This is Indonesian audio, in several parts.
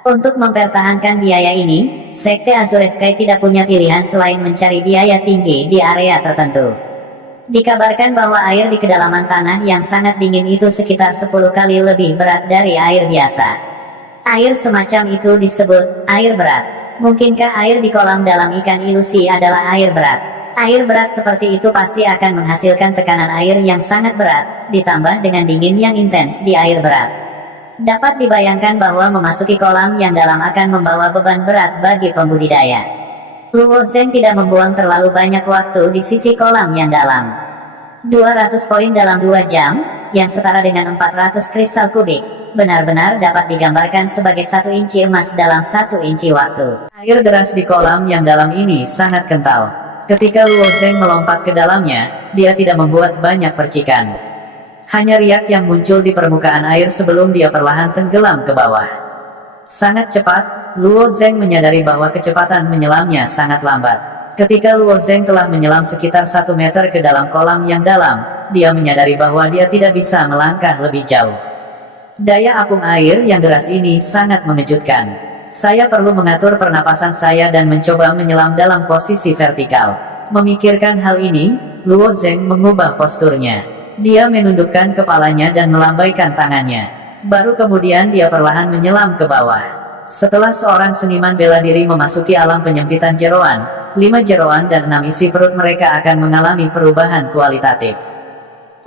Untuk mempertahankan biaya ini, Sekte Azure Sky tidak punya pilihan selain mencari biaya tinggi di area tertentu. Dikabarkan bahwa air di kedalaman tanah yang sangat dingin itu sekitar 10 kali lebih berat dari air biasa. Air semacam itu disebut air berat. Mungkinkah air di kolam dalam ikan ilusi adalah air berat? Air berat seperti itu pasti akan menghasilkan tekanan air yang sangat berat, ditambah dengan dingin yang intens di air berat. Dapat dibayangkan bahwa memasuki kolam yang dalam akan membawa beban berat bagi pembudidaya. Luo Zheng tidak membuang terlalu banyak waktu di sisi kolam yang dalam. 200 poin dalam 2 jam, yang setara dengan 400 kristal kubik, benar-benar dapat digambarkan sebagai 1 inci emas dalam 1 inci waktu. Air deras di kolam yang dalam ini sangat kental. Ketika Luo Zheng melompat ke dalamnya, dia tidak membuat banyak percikan. Hanya riak yang muncul di permukaan air sebelum dia perlahan tenggelam ke bawah. Sangat cepat, Luo Zheng menyadari bahwa kecepatan menyelamnya sangat lambat. Ketika Luo Zheng telah menyelam sekitar 1 meter ke dalam kolam yang dalam, dia menyadari bahwa dia tidak bisa melangkah lebih jauh. Daya apung air yang deras ini sangat mengejutkan. Saya perlu mengatur pernapasan saya dan mencoba menyelam dalam posisi vertikal. Memikirkan hal ini, Luo Zheng mengubah posturnya. Dia menundukkan kepalanya dan melambaikan tangannya. Baru kemudian dia perlahan menyelam ke bawah. Setelah seorang seniman bela diri memasuki alam penyempitan jeroan, 5 jeroan dan 6 isi perut mereka akan mengalami perubahan kualitatif.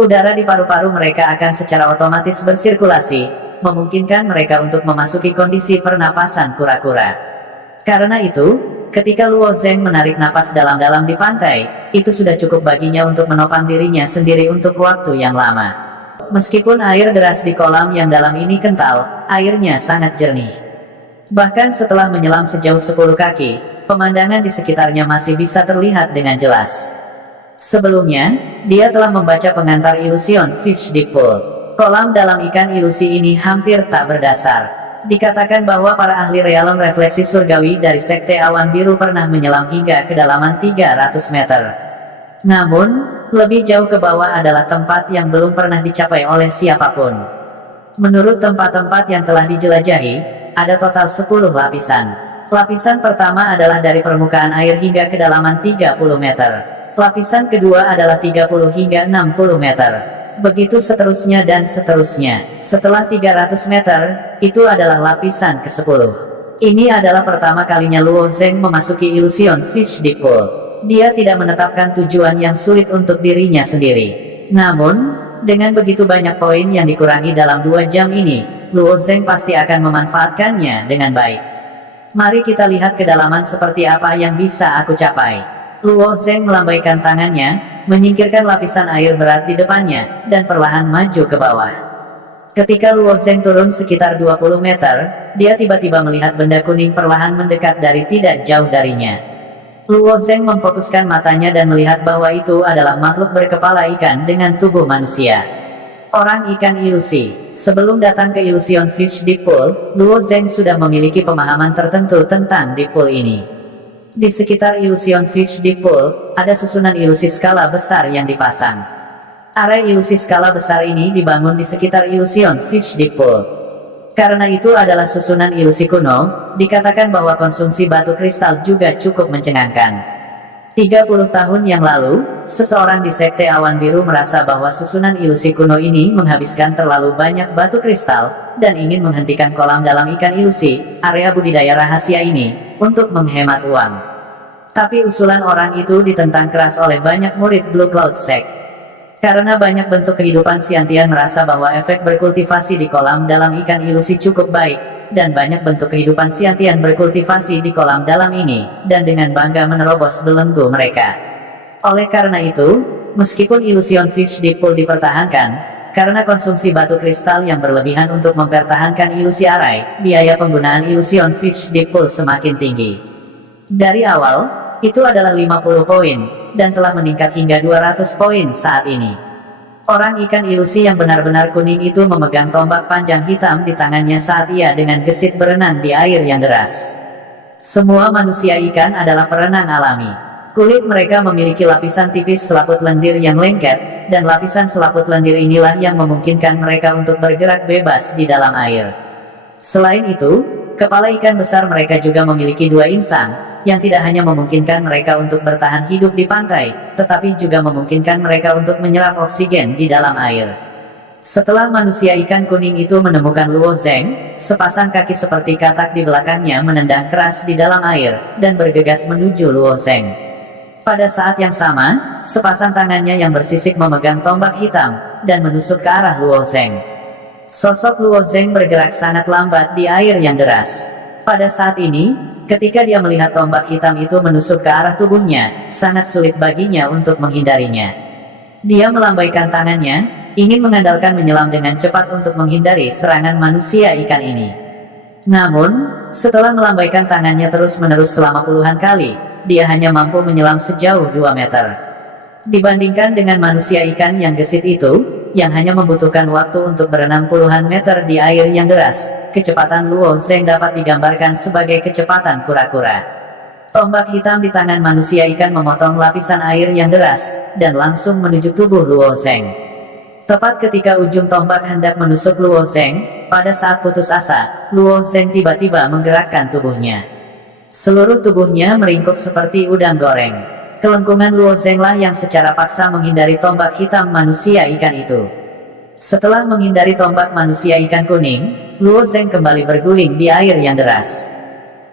Udara di paru-paru mereka akan secara otomatis bersirkulasi, memungkinkan mereka untuk memasuki kondisi pernapasan kura-kura. Karena itu, ketika Luo Zheng menarik napas dalam-dalam di pantai, itu sudah cukup baginya untuk menopang dirinya sendiri untuk waktu yang lama. Meskipun air deras di kolam yang dalam ini kental, airnya sangat jernih. Bahkan setelah menyelam sejauh 10 kaki, pemandangan di sekitarnya masih bisa terlihat dengan jelas. Sebelumnya, dia telah membaca pengantar ilusion Fish Deep Pool. Kolam dalam ikan ilusi ini hampir tak berdasar. Dikatakan bahwa para ahli realem refleksi surgawi dari Sekte Awan Biru pernah menyelam hingga kedalaman 300 meter. Namun, lebih jauh ke bawah adalah tempat yang belum pernah dicapai oleh siapapun. Menurut tempat-tempat yang telah dijelajahi, ada total 10 lapisan. Lapisan pertama adalah dari permukaan air hingga kedalaman 30 meter. Lapisan kedua adalah 30 hingga 60 meter. Begitu seterusnya dan seterusnya. Setelah 300 meter, itu adalah lapisan ke-10. Ini adalah pertama kalinya Luo Zheng memasuki ilusion Fish Deep Pool. Dia tidak menetapkan tujuan yang sulit untuk dirinya sendiri. Namun, dengan begitu banyak poin yang dikurangi dalam 2 jam ini, Luo Zheng pasti akan memanfaatkannya dengan baik. Mari kita lihat kedalaman seperti apa yang bisa aku capai. Luo Zheng melambaikan tangannya, menyingkirkan lapisan air berat di depannya, dan perlahan maju ke bawah. Ketika Luo Zheng turun sekitar 20 meter, dia tiba-tiba melihat benda kuning perlahan mendekat dari tidak jauh darinya. Luo Zheng memfokuskan matanya dan melihat bahwa itu adalah makhluk berkepala ikan dengan tubuh manusia. Orang ikan ilusi. Sebelum datang ke ilusion Fish Deep Pool, Luo Zheng sudah memiliki pemahaman tertentu tentang Deep Pool ini. Di sekitar ilusion Fish Deep Pool, ada susunan ilusi skala besar yang dipasang. Area ilusi skala besar ini dibangun di sekitar ilusion Fish Deep Pool. Karena itu adalah susunan ilusi kuno, dikatakan bahwa konsumsi batu kristal juga cukup mencengangkan. 30 tahun yang lalu, seseorang di Sekte Awan Biru merasa bahwa susunan ilusi kuno ini menghabiskan terlalu banyak batu kristal, dan ingin menghentikan kolam dalam ikan ilusi, area budidaya rahasia ini, untuk menghemat uang. Tapi usulan orang itu ditentang keras oleh banyak murid Blue Cloud Sect. Karena banyak bentuk kehidupan Xiantian merasa bahwa efek berkultivasi di kolam dalam ikan ilusi cukup baik, dan banyak bentuk kehidupan Xiantian berkultivasi di kolam dalam ini, dan dengan bangga menerobos belenggu mereka. Oleh karena itu, meskipun ilusion Fish Deep Pool dipertahankan, karena konsumsi batu kristal yang berlebihan untuk mempertahankan ilusi arai, biaya penggunaan ilusion Fish Deep Pool semakin tinggi. Dari awal, itu adalah 50 poin, dan telah meningkat hingga 200 poin saat ini. Orang ikan ilusi yang benar-benar kuning itu memegang tombak panjang hitam di tangannya saat ia dengan gesit berenang di air yang deras. Semua manusia ikan adalah perenang alami. Kulit mereka memiliki lapisan tipis selaput lendir yang lengket, dan lapisan selaput lendir inilah yang memungkinkan mereka untuk bergerak bebas di dalam air. Selain itu, kepala ikan besar mereka juga memiliki dua insang, yang tidak hanya memungkinkan mereka untuk bertahan hidup di pantai, tetapi juga memungkinkan mereka untuk menyerap oksigen di dalam air. Setelah manusia ikan kuning itu menemukan Luo Zeng, sepasang kaki seperti katak di belakangnya menendang keras di dalam air, dan bergegas menuju Luo Zeng. Pada saat yang sama, sepasang tangannya yang bersisik memegang tombak hitam, dan menusuk ke arah Luo Zeng. Sosok Luo Zeng bergerak sangat lambat di air yang deras. Pada saat ini, ketika dia melihat tombak hitam itu menusuk ke arah tubuhnya, sangat sulit baginya untuk menghindarinya. Dia melambaikan tangannya, ingin mengandalkan menyelam dengan cepat untuk menghindari serangan manusia ikan ini. Namun, setelah melambaikan tangannya terus-menerus selama puluhan kali, dia hanya mampu menyelam sejauh 2 meter. Dibandingkan dengan manusia ikan yang gesit itu, yang hanya membutuhkan waktu untuk berenang puluhan meter di air yang deras, kecepatan Luo Zeng dapat digambarkan sebagai kecepatan kura-kura. Tombak hitam di tangan manusia ikan memotong lapisan air yang deras, dan langsung menuju tubuh Luo Zeng. Tepat ketika ujung tombak hendak menusuk Luo Zeng, pada saat putus asa, Luo Zeng tiba-tiba menggerakkan tubuhnya. Seluruh tubuhnya meringkuk seperti udang goreng. Kelengkungan Luo Zeng lah yang secara paksa menghindari tombak hitam manusia ikan itu. Setelah menghindari tombak manusia ikan kuning, Luo Zeng kembali berguling di air yang deras.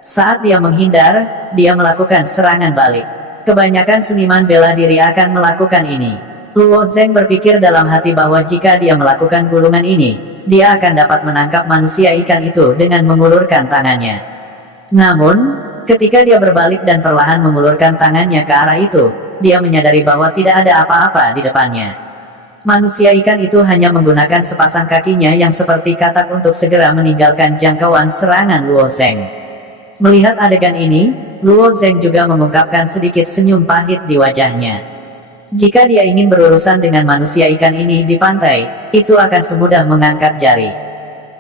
Saat dia menghindar, dia melakukan serangan balik. Kebanyakan seniman bela diri akan melakukan ini. Luo Zeng berpikir dalam hati bahwa jika dia melakukan gulungan ini, dia akan dapat menangkap manusia ikan itu dengan mengulurkan tangannya. Namun, ketika dia berbalik dan perlahan mengulurkan tangannya ke arah itu, dia menyadari bahwa tidak ada apa-apa di depannya. Manusia ikan itu hanya menggunakan sepasang kakinya yang seperti katak untuk segera meninggalkan jangkauan serangan Luo Zeng. Melihat adegan ini, Luo Zeng juga mengungkapkan sedikit senyum pahit di wajahnya. Jika dia ingin berurusan dengan manusia ikan ini di pantai, itu akan semudah mengangkat jari.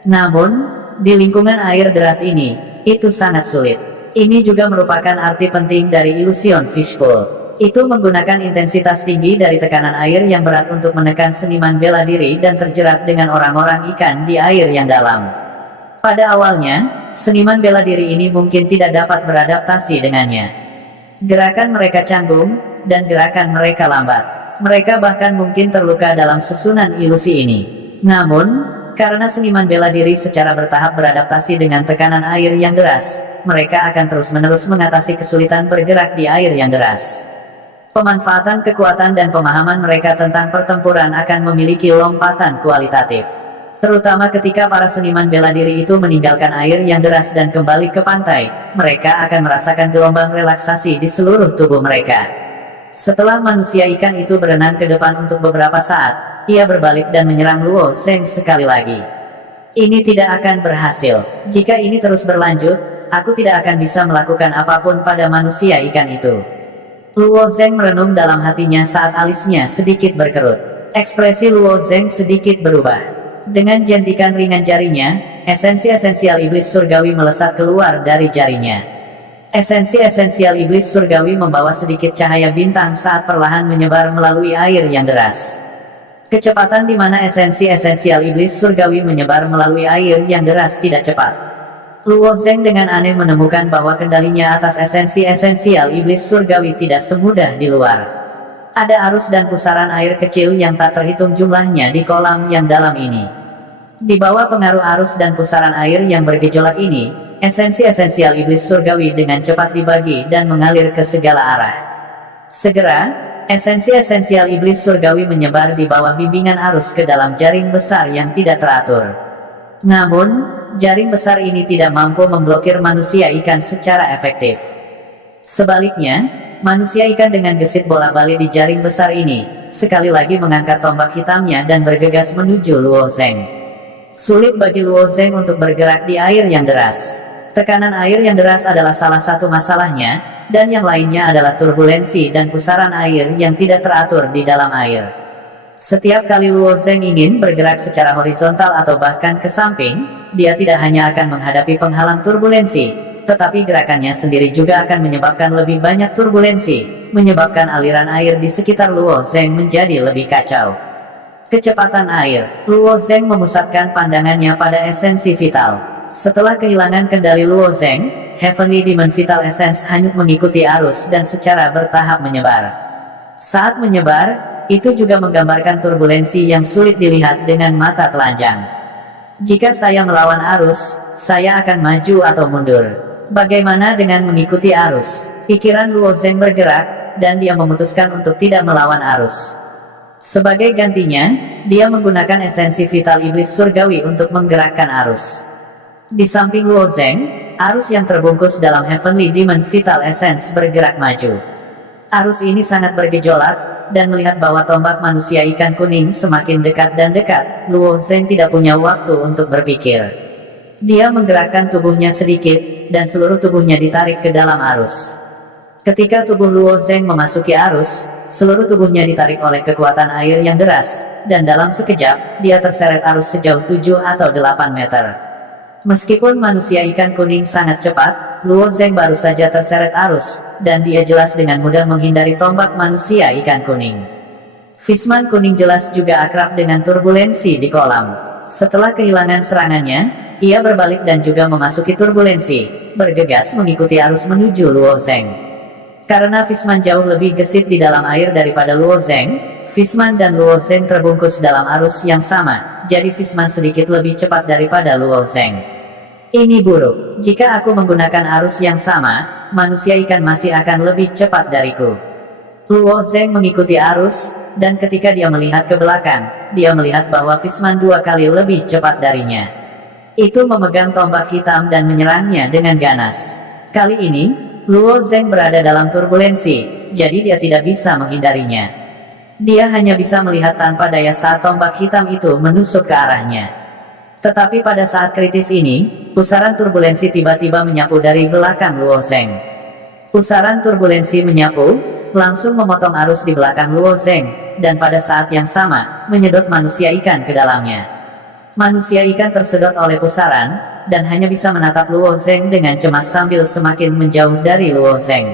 Namun, di lingkungan air deras ini, itu sangat sulit. Ini juga merupakan arti penting dari ilusion fishbowl. Itu menggunakan intensitas tinggi dari tekanan air yang berat untuk menekan seniman bela diri dan terjerat dengan orang-orang ikan di air yang dalam. Pada awalnya, seniman bela diri ini mungkin tidak dapat beradaptasi dengannya. Gerakan mereka canggung, dan gerakan mereka lambat. Mereka bahkan mungkin terluka dalam susunan ilusi ini. Namun, karena seniman bela diri secara bertahap beradaptasi dengan tekanan air yang deras, mereka akan terus-menerus mengatasi kesulitan bergerak di air yang deras. Pemanfaatan kekuatan dan pemahaman mereka tentang pertempuran akan memiliki lompatan kualitatif. Terutama ketika para seniman bela diri itu meninggalkan air yang deras dan kembali ke pantai, mereka akan merasakan gelombang relaksasi di seluruh tubuh mereka. Setelah manusia ikan itu berenang ke depan untuk beberapa saat, ia berbalik dan menyerang Luo Zeng sekali lagi. Ini tidak akan berhasil. Jika ini terus berlanjut, aku tidak akan bisa melakukan apapun pada manusia ikan itu. Luo Zeng merenung dalam hatinya saat alisnya sedikit berkerut. Ekspresi Luo Zeng sedikit berubah. Dengan jentikan ringan jarinya, esensi esensial iblis surgawi melesat keluar dari jarinya. Esensi esensial iblis surgawi membawa sedikit cahaya bintang saat perlahan menyebar melalui air yang deras. Kecepatan di mana esensi esensial iblis surgawi menyebar melalui air yang deras tidak cepat. Luo Zeng dengan aneh menemukan bahwa kendalinya atas esensi esensial iblis surgawi tidak semudah di luar. Ada arus dan pusaran air kecil yang tak terhitung jumlahnya di kolam yang dalam ini. Di bawah pengaruh arus dan pusaran air yang bergejolak ini, esensi esensial iblis surgawi dengan cepat dibagi dan mengalir ke segala arah. Segera, esensi esensial iblis surgawi menyebar di bawah bimbingan arus ke dalam jaring besar yang tidak teratur. Namun, jaring besar ini tidak mampu memblokir manusia ikan secara efektif. Sebaliknya, manusia ikan dengan gesit bola-balik di jaring besar ini, sekali lagi mengangkat tombak hitamnya dan bergegas menuju Luo Zeng. Sulit bagi Luo Zeng untuk bergerak di air yang deras. Tekanan air yang deras adalah salah satu masalahnya, dan yang lainnya adalah turbulensi dan pusaran air yang tidak teratur di dalam air. Setiap kali Luo Zeng ingin bergerak secara horizontal atau bahkan ke samping, dia tidak hanya akan menghadapi penghalang turbulensi, tetapi gerakannya sendiri juga akan menyebabkan lebih banyak turbulensi, menyebabkan aliran air di sekitar Luo Zeng menjadi lebih kacau. Kecepatan air. Luo Zeng memusatkan pandangannya pada esensi vital. Setelah kehilangan kendali Luo Zeng, Heavenly Demon Vital Essence hanyut mengikuti arus dan secara bertahap menyebar. Saat menyebar, itu juga menggambarkan turbulensi yang sulit dilihat dengan mata telanjang. Jika saya melawan arus, saya akan maju atau mundur. Bagaimana dengan mengikuti arus? Pikiran Luo Zeng bergerak, dan dia memutuskan untuk tidak melawan arus. Sebagai gantinya, dia menggunakan esensi vital iblis surgawi untuk menggerakkan arus. Di samping Luo Zeng, arus yang terbungkus dalam Heavenly Demon Vital Essence bergerak maju. Arus ini sangat bergejolak, dan melihat bahwa tombak manusia ikan kuning semakin dekat dan dekat, Luo Zeng tidak punya waktu untuk berpikir. Dia menggerakkan tubuhnya sedikit, dan seluruh tubuhnya ditarik ke dalam arus. Ketika tubuh Luo Zeng memasuki arus, seluruh tubuhnya ditarik oleh kekuatan air yang deras, dan dalam sekejap, dia terseret arus sejauh 7 atau 8 meter. Meskipun manusia ikan kuning sangat cepat, Luo Zeng baru saja terseret arus, dan dia jelas dengan mudah menghindari tombak manusia ikan kuning. Fishman kuning jelas juga akrab dengan turbulensi di kolam. Setelah kehilangan serangannya, ia berbalik dan juga memasuki turbulensi, bergegas mengikuti arus menuju Luo Zeng. Karena Fishman jauh lebih gesit di dalam air daripada Luo Zeng, Fishman dan Luo Zeng terbungkus dalam arus yang sama, jadi Fishman sedikit lebih cepat daripada Luo Zeng. Ini buruk. Jika aku menggunakan arus yang sama, manusia ikan masih akan lebih cepat dariku. Luo Zeng mengikuti arus, dan ketika dia melihat ke belakang, dia melihat bahwa Fishman 2 kali lebih cepat darinya. Itu memegang tombak hitam dan menyerangnya dengan ganas. Kali ini, Luo Zeng berada dalam turbulensi, jadi dia tidak bisa menghindarinya. Dia hanya bisa melihat tanpa daya saat tombak hitam itu menusuk ke arahnya. Tetapi pada saat kritis ini, pusaran turbulensi tiba-tiba menyapu dari belakang Luo Zeng. Pusaran turbulensi menyapu, langsung memotong arus di belakang Luo Zeng, dan pada saat yang sama, menyedot manusia ikan ke dalamnya. Manusia ikan tersedot oleh pusaran, dan hanya bisa menatap Luo Zeng dengan cemas sambil semakin menjauh dari Luo Zeng.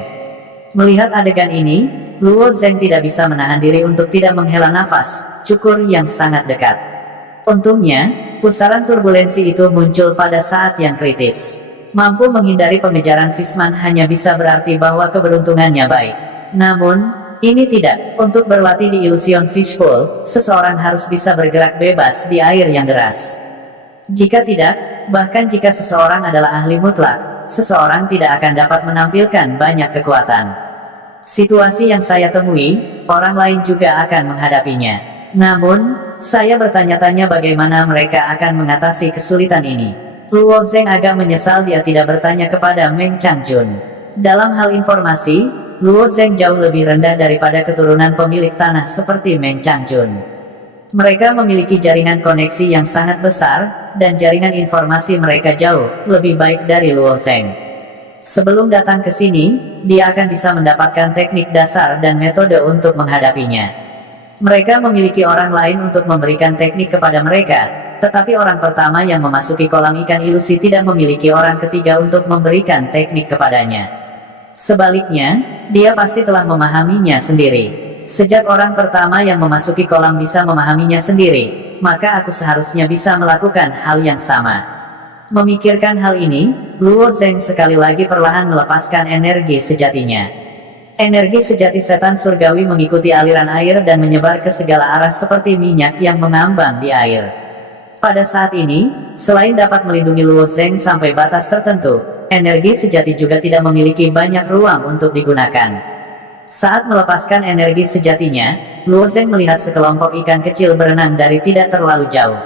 Melihat adegan ini, Luo Zeng tidak bisa menahan diri untuk tidak menghela nafas, cukur yang sangat dekat. Untungnya, pusaran turbulensi itu muncul pada saat yang kritis. Mampu menghindari pengejaran Fishman hanya bisa berarti bahwa keberuntungannya baik. Namun, ini tidak. Untuk berlatih di Illusion Fishbowl, seseorang harus bisa bergerak bebas di air yang deras. Jika tidak, bahkan jika seseorang adalah ahli mutlak, seseorang tidak akan dapat menampilkan banyak kekuatan. Situasi yang saya temui, orang lain juga akan menghadapinya. Namun, saya bertanya-tanya bagaimana mereka akan mengatasi kesulitan ini. Luo Zeng agak menyesal dia tidak bertanya kepada Meng Changjun. Dalam hal informasi, Luo Zeng jauh lebih rendah daripada keturunan pemilik tanah seperti Meng Changjun. Mereka memiliki jaringan koneksi yang sangat besar, dan jaringan informasi mereka jauh lebih baik dari Luo Zeng. Sebelum datang ke sini, dia akan bisa mendapatkan teknik dasar dan metode untuk menghadapinya. Mereka memiliki orang lain untuk memberikan teknik kepada mereka, tetapi orang pertama yang memasuki kolam ikan ilusi tidak memiliki orang ketiga untuk memberikan teknik kepadanya. Sebaliknya, dia pasti telah memahaminya sendiri. Sejak orang pertama yang memasuki kolam bisa memahaminya sendiri, maka aku seharusnya bisa melakukan hal yang sama. Memikirkan hal ini, Luo Zeng sekali lagi perlahan melepaskan energi sejatinya. Energi sejati setan surgawi mengikuti aliran air dan menyebar ke segala arah seperti minyak yang mengambang di air. Pada saat ini, selain dapat melindungi Luo Zeng sampai batas tertentu, energi sejati juga tidak memiliki banyak ruang untuk digunakan. Saat melepaskan energi sejatinya, Luo Zeng melihat sekelompok ikan kecil berenang dari tidak terlalu jauh.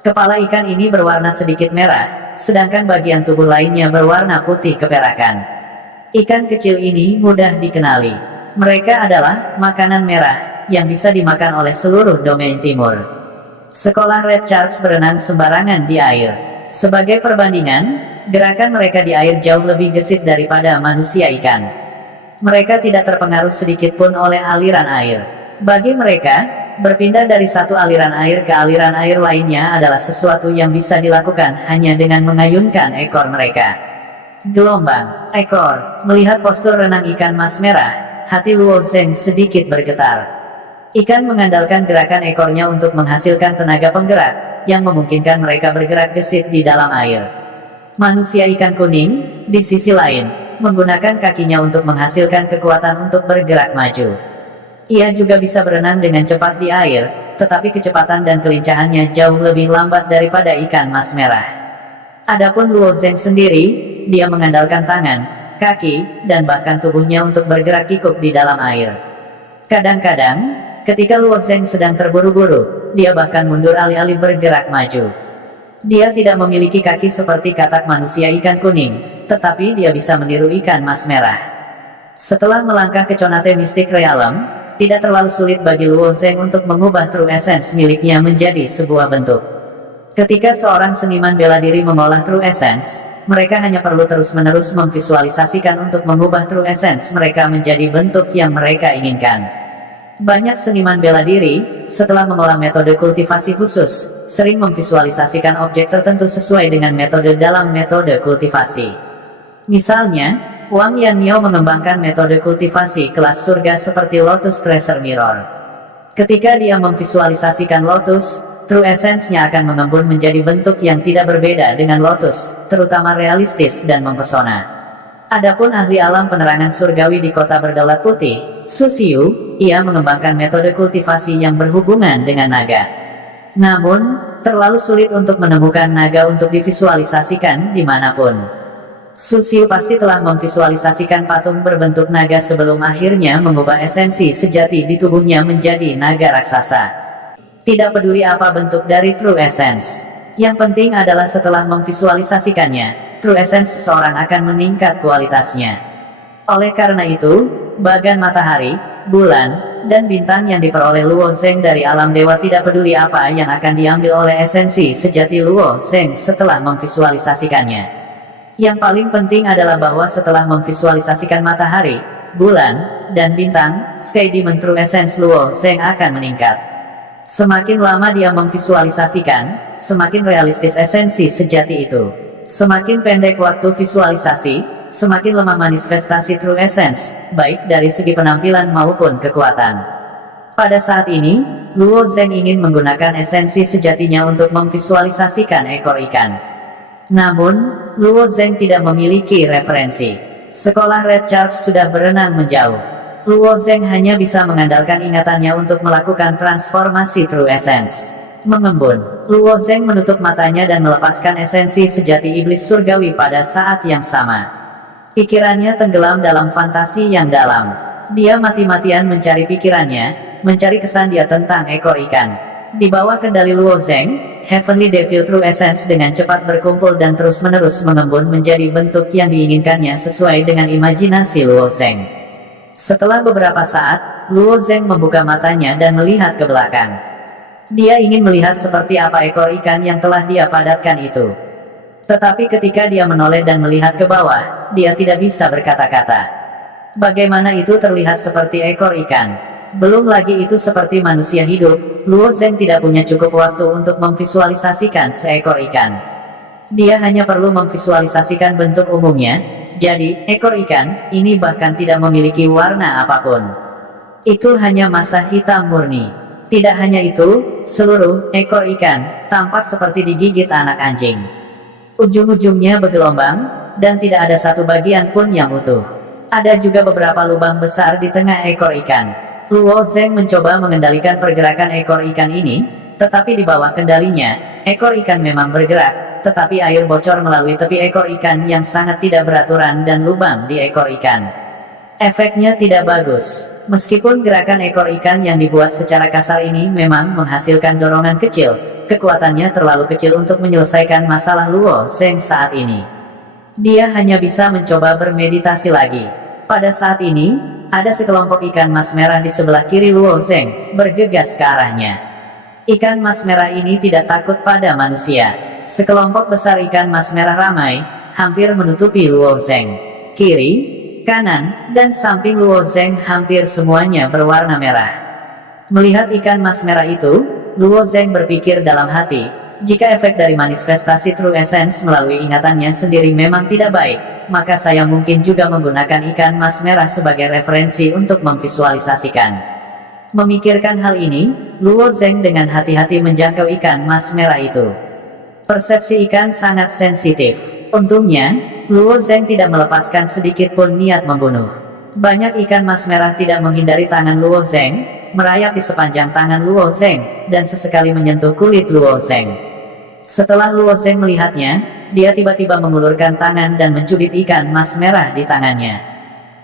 Kepala ikan ini berwarna sedikit merah, sedangkan bagian tubuh lainnya berwarna putih keperakan. Ikan kecil ini mudah dikenali. Mereka adalah makanan merah, yang bisa dimakan oleh seluruh domain timur. Sekolah Red Sharks berenang sembarangan di air. Sebagai perbandingan, gerakan mereka di air jauh lebih gesit daripada manusia ikan. Mereka tidak terpengaruh sedikit pun oleh aliran air. Bagi mereka, berpindah dari satu aliran air ke aliran air lainnya adalah sesuatu yang bisa dilakukan hanya dengan mengayunkan ekor mereka. Gelombang, ekor, melihat postur renang ikan mas merah, hati Luo Zeng sedikit bergetar. Ikan mengandalkan gerakan ekornya untuk menghasilkan tenaga penggerak, yang memungkinkan mereka bergerak gesit di dalam air. Manusia ikan kuning, di sisi lain, menggunakan kakinya untuk menghasilkan kekuatan untuk bergerak maju. Ia juga bisa berenang dengan cepat di air, tetapi kecepatan dan kelincahannya jauh lebih lambat daripada ikan mas merah. Adapun Luo Zeng sendiri, dia mengandalkan tangan, kaki, dan bahkan tubuhnya untuk bergerak kikuk di dalam air. Kadang-kadang, ketika Luo Zeng sedang terburu-buru, dia bahkan mundur alih-alih bergerak maju. Dia tidak memiliki kaki seperti katak manusia ikan kuning, tetapi dia bisa meniru ikan mas merah. Setelah melangkah ke Conate Mystic Realm, tidak terlalu sulit bagi Luo Zeng untuk mengubah True Essence miliknya menjadi sebuah bentuk. Ketika seorang seniman bela diri mengolah True Essence, mereka hanya perlu terus-menerus memvisualisasikan untuk mengubah True Essence mereka menjadi bentuk yang mereka inginkan. Banyak seniman bela diri, setelah mengolah metode kultivasi khusus, sering memvisualisasikan objek tertentu sesuai dengan metode dalam metode kultivasi. Misalnya, Wang Yanmiao mengembangkan metode kultivasi kelas surga seperti Lotus Treasure Mirror. Ketika dia memvisualisasikan Lotus, True Essence-nya akan mengembun menjadi bentuk yang tidak berbeda dengan Lotus, terutama realistis dan mempesona. Adapun ahli alam penerangan surgawi di kota berdaulat putih, Su Xiu, ia mengembangkan metode kultivasi yang berhubungan dengan naga. Namun, terlalu sulit untuk menemukan naga untuk divisualisasikan dimanapun. Su Xiu pasti telah memvisualisasikan patung berbentuk naga sebelum akhirnya mengubah esensi sejati di tubuhnya menjadi naga raksasa. Tidak peduli apa bentuk dari True Essence. Yang penting adalah setelah memvisualisasikannya, True Essence seseorang akan meningkat kualitasnya. Oleh karena itu, bagan matahari, bulan, dan bintang yang diperoleh Luo Zeng dari alam dewa tidak peduli apa yang akan diambil oleh esensi sejati Luo Zeng setelah memvisualisasikannya. Yang paling penting adalah bahwa setelah memvisualisasikan matahari, bulan, dan bintang, Sky Demon True Essence Luo Zeng akan meningkat. Semakin lama dia memvisualisasikan, semakin realistis esensi sejati itu. Semakin pendek waktu visualisasi, semakin lemah manifestasi True Essence, baik dari segi penampilan maupun kekuatan. Pada saat ini, Luo Zeng ingin menggunakan esensi sejatinya untuk memvisualisasikan ekor ikan. Namun, Luo Zeng tidak memiliki referensi. Sekolah Red Shark sudah berenang menjauh. Luo Zeng hanya bisa mengandalkan ingatannya untuk melakukan transformasi True Essence. Mengembun, Luo Zeng menutup matanya dan melepaskan esensi sejati iblis surgawi pada saat yang sama. Pikirannya tenggelam dalam fantasi yang dalam. Dia mati-matian mencari pikirannya, mencari kesan dia tentang ekor ikan. Di bawah kendali Luo Zeng, Heavenly Devil True Essence dengan cepat berkumpul dan terus-menerus mengembun menjadi bentuk yang diinginkannya sesuai dengan imajinasi Luo Zeng. Setelah beberapa saat, Luo Zeng membuka matanya dan melihat ke belakang. Dia ingin melihat seperti apa ekor ikan yang telah dia padatkan itu. Tetapi ketika dia menoleh dan melihat ke bawah, dia tidak bisa berkata-kata. Bagaimana itu terlihat seperti ekor ikan? Belum lagi itu seperti manusia hidup, Luo Zeng tidak punya cukup waktu untuk memvisualisasikan seekor ikan. Dia hanya perlu memvisualisasikan bentuk umumnya, jadi, ekor ikan, ini bahkan tidak memiliki warna apapun. Itu hanya massa hitam murni. Tidak hanya itu, seluruh ekor ikan tampak seperti digigit anak anjing. Ujung-ujungnya bergelombang, dan tidak ada satu bagian pun yang utuh. Ada juga beberapa lubang besar di tengah ekor ikan. Luo Zeng mencoba mengendalikan pergerakan ekor ikan ini, tetapi di bawah kendalinya, ekor ikan memang bergerak, tetapi air bocor melalui tepi ekor ikan yang sangat tidak beraturan dan lubang di ekor ikan. Efeknya tidak bagus. Meskipun gerakan ekor ikan yang dibuat secara kasar ini memang menghasilkan dorongan kecil, kekuatannya terlalu kecil untuk menyelesaikan masalah Luo Zeng saat ini. Dia hanya bisa mencoba bermeditasi lagi. Pada saat ini, ada sekelompok ikan mas merah di sebelah kiri Luo Zeng, bergegas ke arahnya. Ikan mas merah ini tidak takut pada manusia. Sekelompok besar ikan mas merah ramai, hampir menutupi Luo Zeng. Kiri, kanan, dan samping Luo Zeng hampir semuanya berwarna merah. Melihat ikan mas merah itu, Luo Zeng berpikir dalam hati, jika efek dari manifestasi True Essence melalui ingatannya sendiri memang tidak baik, maka saya mungkin juga menggunakan ikan mas merah sebagai referensi untuk memvisualisasikan. Memikirkan hal ini, Luo Zeng dengan hati-hati menjangkau ikan mas merah itu. Persepsi ikan sangat sensitif. Untungnya, Luo Zeng tidak melepaskan sedikit pun niat membunuh. Banyak ikan mas merah tidak menghindari tangan Luo Zeng, merayap di sepanjang tangan Luo Zeng, dan sesekali menyentuh kulit Luo Zeng. Setelah Luo Zeng melihatnya, dia tiba-tiba mengulurkan tangan dan mencubit ikan mas merah di tangannya.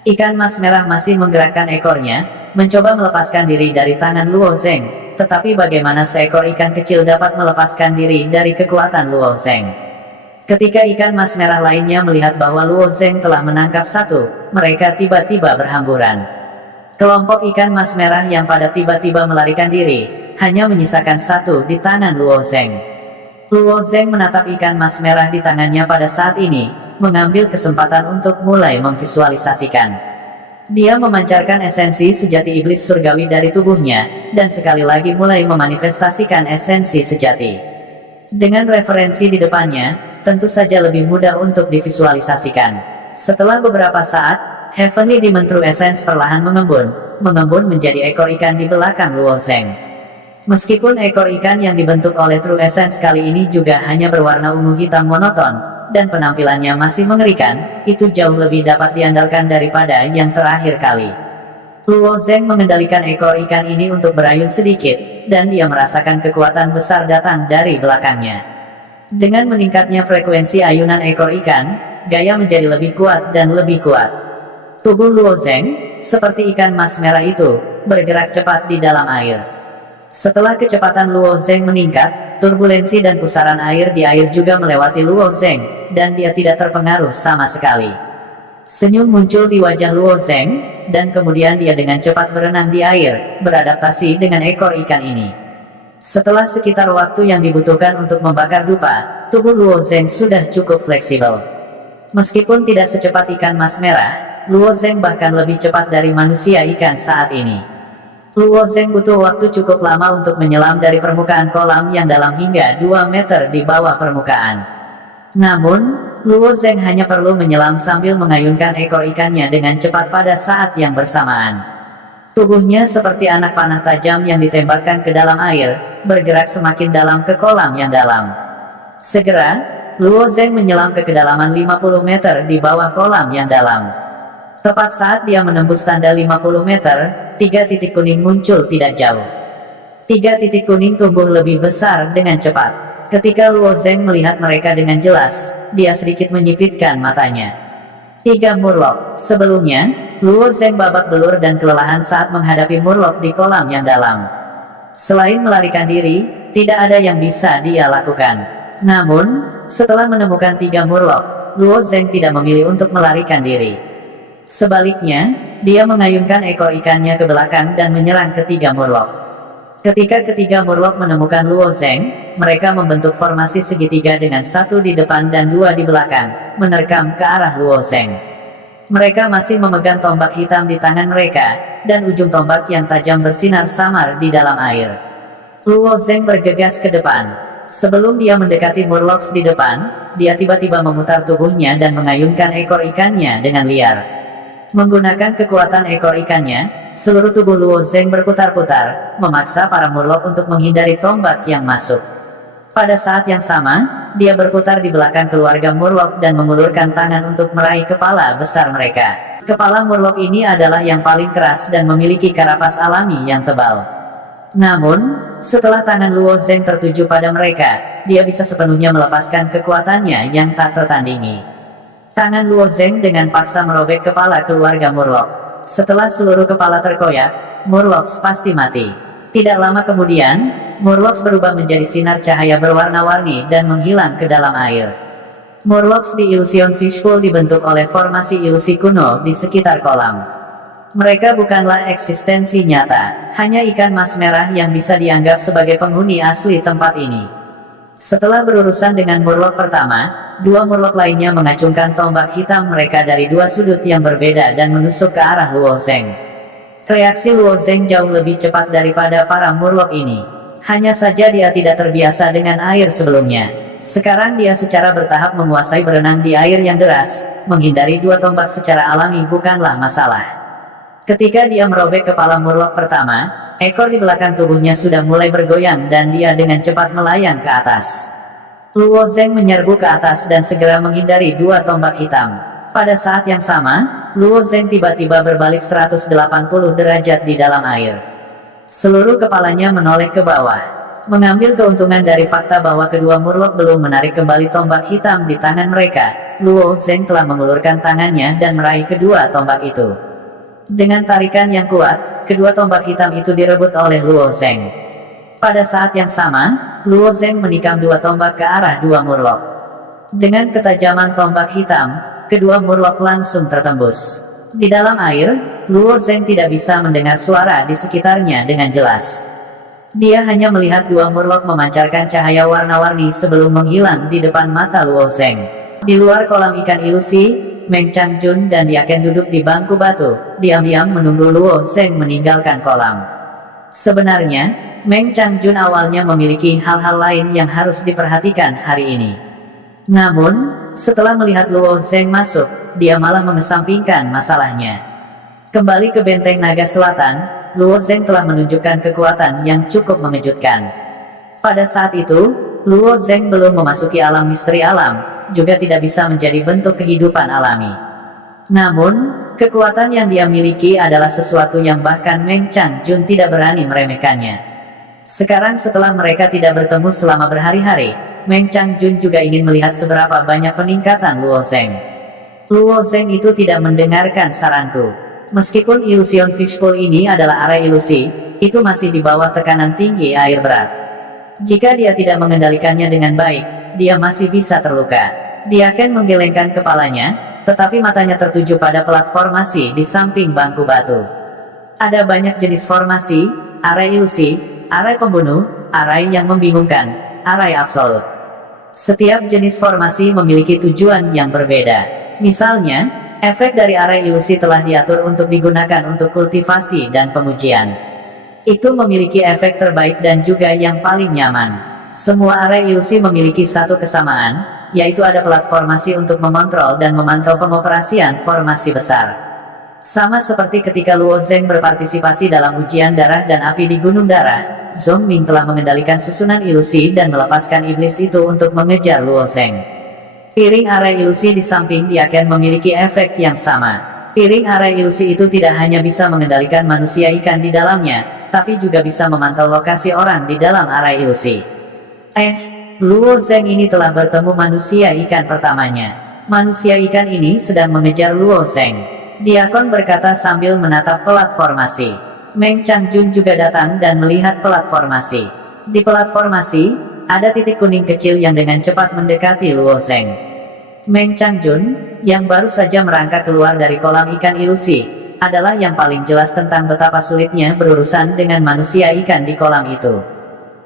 Ikan mas merah masih menggerakkan ekornya, mencoba melepaskan diri dari tangan Luo Zeng, tetapi bagaimana seekor ikan kecil dapat melepaskan diri dari kekuatan Luo Zeng? Ketika ikan mas merah lainnya melihat bahwa Luo Zeng telah menangkap satu, mereka tiba-tiba berhamburan. Kelompok ikan mas merah yang pada tiba-tiba melarikan diri, hanya menyisakan satu di tangan Luo Zeng. Luo Zeng menatap ikan mas merah di tangannya pada saat ini, mengambil kesempatan untuk mulai memvisualisasikan. Dia memancarkan esensi sejati iblis surgawi dari tubuhnya, dan sekali lagi mulai memanifestasikan esensi sejati. Dengan referensi di depannya, tentu saja lebih mudah untuk divisualisasikan. Setelah beberapa saat, Heavenly Demon True Essence perlahan mengembun menjadi ekor ikan di belakang Luo Zeng. Meskipun ekor ikan yang dibentuk oleh True Essence kali ini juga hanya berwarna ungu hitam monoton, dan penampilannya masih mengerikan, itu jauh lebih dapat diandalkan daripada yang terakhir kali. Luo Zeng mengendalikan ekor ikan ini untuk berayun sedikit, dan dia merasakan kekuatan besar datang dari belakangnya. Dengan meningkatnya frekuensi ayunan ekor ikan, gaya menjadi lebih kuat dan lebih kuat. Tubuh Luo Zeng, seperti ikan mas merah itu, bergerak cepat di dalam air. Setelah kecepatan Luo Zeng meningkat, turbulensi dan pusaran air di air juga melewati Luo Zeng, dan dia tidak terpengaruh sama sekali. Senyum muncul di wajah Luo Zeng, dan kemudian dia dengan cepat berenang di air, beradaptasi dengan ekor ikan ini. Setelah sekitar waktu yang dibutuhkan untuk membakar dupa, tubuh Luo Zeng sudah cukup fleksibel. Meskipun tidak secepat ikan mas merah, Luo Zeng bahkan lebih cepat dari manusia ikan saat ini. Luo Zeng butuh waktu cukup lama untuk menyelam dari permukaan kolam yang dalam hingga 2 meter di bawah permukaan. Namun, Luo Zeng hanya perlu menyelam sambil mengayunkan ekor ikannya dengan cepat pada saat yang bersamaan. Tubuhnya seperti anak panah tajam yang ditembakkan ke dalam air, bergerak semakin dalam ke kolam yang dalam. Segera, Luo Zeng menyelam ke kedalaman 50 meter di bawah kolam yang dalam. Tepat saat dia menembus tanda 50 meter, 3 titik kuning muncul tidak jauh. 3 titik kuning tumbuh lebih besar dengan cepat. Ketika Luo Zeng melihat mereka dengan jelas, dia sedikit menyipitkan matanya. 3 murloc. Sebelumnya, Luo Zeng babak belur dan kelelahan saat menghadapi murloc di kolam yang dalam. Selain melarikan diri, tidak ada yang bisa dia lakukan. Namun, setelah menemukan 3 murloc, Luo Zeng tidak memilih untuk melarikan diri. Sebaliknya, dia mengayunkan ekor ikannya ke belakang dan menyerang ketiga murloc. Ketika ketiga murloc menemukan Luo Zeng, mereka membentuk formasi segitiga dengan 1 di depan dan 2 di belakang, menerkam ke arah Luo Zeng. Mereka masih memegang tombak hitam di tangan mereka, dan ujung tombak yang tajam bersinar samar di dalam air. Luo Zeng bergegas ke depan. Sebelum dia mendekati murlocs di depan, dia tiba-tiba memutar tubuhnya dan mengayunkan ekor ikannya dengan liar. Menggunakan kekuatan ekor ikannya, seluruh tubuh Luo Zeng berputar-putar, memaksa para murloc untuk menghindari tombak yang masuk. Pada saat yang sama, dia berputar di belakang keluarga murloc dan mengulurkan tangan untuk meraih kepala besar mereka. Kepala murloc ini adalah yang paling keras dan memiliki karapas alami yang tebal. Namun, setelah tangan Luo Zeng tertuju pada mereka, dia bisa sepenuhnya melepaskan kekuatannya yang tak tertandingi. Tangan Luo Zeng dengan paksa merobek kepala keluarga murloc. Setelah seluruh kepala terkoyak, murlocs pasti mati. Tidak lama kemudian, murlocs berubah menjadi sinar cahaya berwarna-warni dan menghilang ke dalam air. Murlocs di Illusion Fishpool dibentuk oleh formasi ilusi kuno di sekitar kolam. Mereka bukanlah eksistensi nyata, hanya ikan mas merah yang bisa dianggap sebagai penghuni asli tempat ini. Setelah berurusan dengan murloc pertama, 2 murloc lainnya mengacungkan tombak hitam mereka dari 2 sudut yang berbeda dan menusuk ke arah Luo Zeng. Reaksi Luo Zeng jauh lebih cepat daripada para murloc ini. Hanya saja dia tidak terbiasa dengan air sebelumnya. Sekarang dia secara bertahap menguasai berenang di air yang deras, menghindari 2 tombak secara alami bukanlah masalah. Ketika dia merobek kepala murloc pertama, ekor di belakang tubuhnya sudah mulai bergoyang dan dia dengan cepat melayang ke atas. Luo Zeng menyerbu ke atas dan segera menghindari dua tombak hitam. Pada saat yang sama, Luo Zeng tiba-tiba berbalik 180 derajat di dalam air. Seluruh kepalanya menoleh ke bawah. Mengambil keuntungan dari fakta bahwa kedua murloc belum menarik kembali tombak hitam di tangan mereka, Luo Zeng telah mengulurkan tangannya dan meraih kedua tombak itu. Dengan tarikan yang kuat, kedua tombak hitam itu direbut oleh Luo Zeng. Pada saat yang sama, Luo Zeng menikam dua tombak ke arah dua murloc. Dengan ketajaman tombak hitam, kedua murloc langsung tertembus. Di dalam air, Luo Zeng tidak bisa mendengar suara di sekitarnya dengan jelas. Dia hanya melihat dua murloc memancarkan cahaya warna-warni sebelum menghilang di depan mata Luo Zeng. Di luar kolam ikan ilusi, Meng Changjun dan Yaken duduk di bangku batu, diam-diam menunggu Luo Zeng meninggalkan kolam. Sebenarnya, Meng Changjun awalnya memiliki hal-hal lain yang harus diperhatikan hari ini. Namun, setelah melihat Luo Zeng masuk, dia malah mengesampingkan masalahnya. Kembali ke benteng naga selatan, Luo Zeng telah menunjukkan kekuatan yang cukup mengejutkan. Pada saat itu, Luo Zeng belum memasuki alam misteri alam, juga tidak bisa menjadi bentuk kehidupan alami. Namun, kekuatan yang dia miliki adalah sesuatu yang bahkan Meng Changjun tidak berani meremehkannya. Sekarang setelah mereka tidak bertemu selama berhari-hari, Meng Changjun juga ingin melihat seberapa banyak peningkatan Luo Zeng. Luo Zeng itu tidak mendengarkan saranku. Meskipun Illusion Fishbowl ini adalah area ilusi, itu masih di bawah tekanan tinggi air berat. Jika dia tidak mengendalikannya dengan baik, dia masih bisa terluka. Dia akan menggelengkan kepalanya, tetapi matanya tertuju pada plat formasi di samping bangku batu. Ada banyak jenis formasi, area ilusi, area pembunuh, area yang membingungkan, area absolut. Setiap jenis formasi memiliki tujuan yang berbeda. Misalnya, efek dari area ilusi telah diatur untuk digunakan untuk kultivasi dan pengujian. Itu memiliki efek terbaik dan juga yang paling nyaman. Semua area ilusi memiliki satu kesamaan, yaitu ada plat formasi untuk mengontrol dan memantau pengoperasian formasi besar. Sama seperti ketika Luo Zeng berpartisipasi dalam ujian darah dan api di Gunung Darah, Zhong Ming telah mengendalikan susunan ilusi dan melepaskan iblis itu untuk mengejar Luo Zeng. Piring area ilusi di samping dia akan memiliki efek yang sama. Piring area ilusi itu tidak hanya bisa mengendalikan manusia ikan di dalamnya, tapi juga bisa memantau lokasi orang di dalam area ilusi. Luo Zeng ini telah bertemu manusia ikan pertamanya. Manusia ikan ini sedang mengejar Luo Zeng. Diakon berkata sambil menatap pelat formasi. Meng Changjun juga datang dan melihat pelat formasi. Di pelat formasi, ada titik kuning kecil yang dengan cepat mendekati Luo Zeng. Meng Changjun, yang baru saja merangkak keluar dari kolam ikan ilusi, adalah yang paling jelas tentang betapa sulitnya berurusan dengan manusia ikan di kolam itu.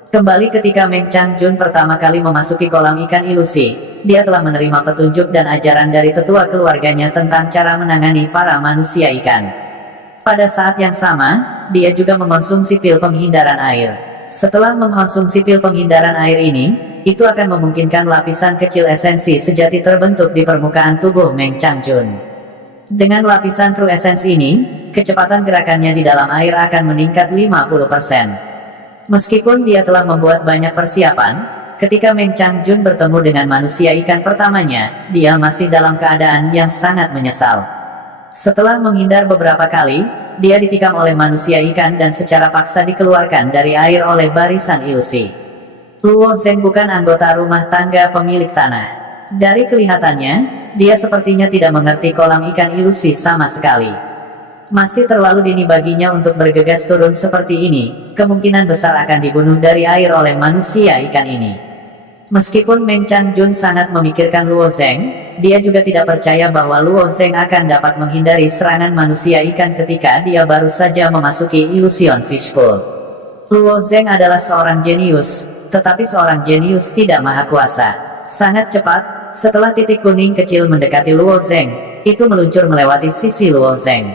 Kembali ketika Meng Changjun pertama kali memasuki kolam ikan ilusi, dia telah menerima petunjuk dan ajaran dari tetua keluarganya tentang cara menangani para manusia ikan. Pada saat yang sama, dia juga mengonsumsi pil penghindaran air. Setelah mengkonsumsi pil penghindaran air ini, itu akan memungkinkan lapisan kecil esensi sejati terbentuk di permukaan tubuh Meng Changjun. Dengan lapisan true essence ini, kecepatan gerakannya di dalam air akan meningkat 50%. Meskipun dia telah membuat banyak persiapan, ketika Meng Changjun bertemu dengan manusia ikan pertamanya, dia masih dalam keadaan yang sangat menyesal. Setelah menghindar beberapa kali, dia ditikam oleh manusia ikan dan secara paksa dikeluarkan dari air oleh barisan ilusi. Luo Zeng bukan anggota rumah tangga pemilik tanah. Dari kelihatannya, dia sepertinya tidak mengerti kolam ikan ilusi sama sekali. Masih terlalu dini baginya untuk bergegas turun seperti ini, kemungkinan besar akan dibunuh dari air oleh manusia ikan ini. Meskipun Meng Changjun sangat memikirkan Luo Zeng, dia juga tidak percaya bahwa Luo Zeng akan dapat menghindari serangan manusia ikan ketika dia baru saja memasuki Illusion Fishbowl. Luo Zeng adalah seorang jenius, tetapi seorang jenius tidak maha kuasa. Sangat cepat, setelah titik kuning kecil mendekati Luo Zeng, itu meluncur melewati sisi Luo Zeng.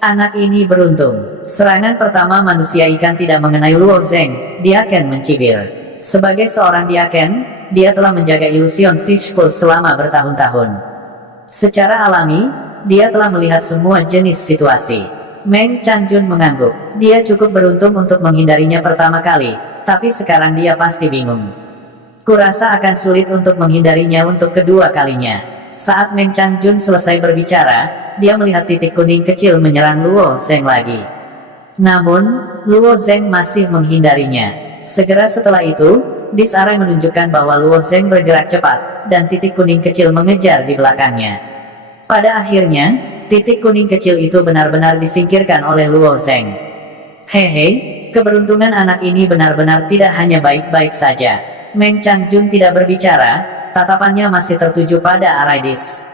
Anak ini beruntung. Serangan pertama manusia ikan tidak mengenai Luo Zeng, dia akan mencibir. Sebagai seorang diaken, dia telah menjaga Illusion Fishbowl selama bertahun-tahun. Secara alami, dia telah melihat semua jenis situasi. Meng Changjun mengangguk. Dia cukup beruntung untuk menghindarinya pertama kali, tapi sekarang dia pasti bingung. Kurasa akan sulit untuk menghindarinya untuk kedua kalinya. Saat Meng Changjun selesai berbicara, dia melihat titik kuning kecil menyerang Luo Zeng lagi. Namun, Luo Zeng masih menghindarinya. Segera setelah itu, disarai menunjukkan bahwa Luo Zeng bergerak cepat, dan titik kuning kecil mengejar di belakangnya. Pada akhirnya, titik kuning kecil itu benar-benar disingkirkan oleh Luo Zeng. Hehe, keberuntungan anak ini benar-benar tidak hanya baik-baik saja. Meng Changjun tidak berbicara, tatapannya masih tertuju pada Araidis.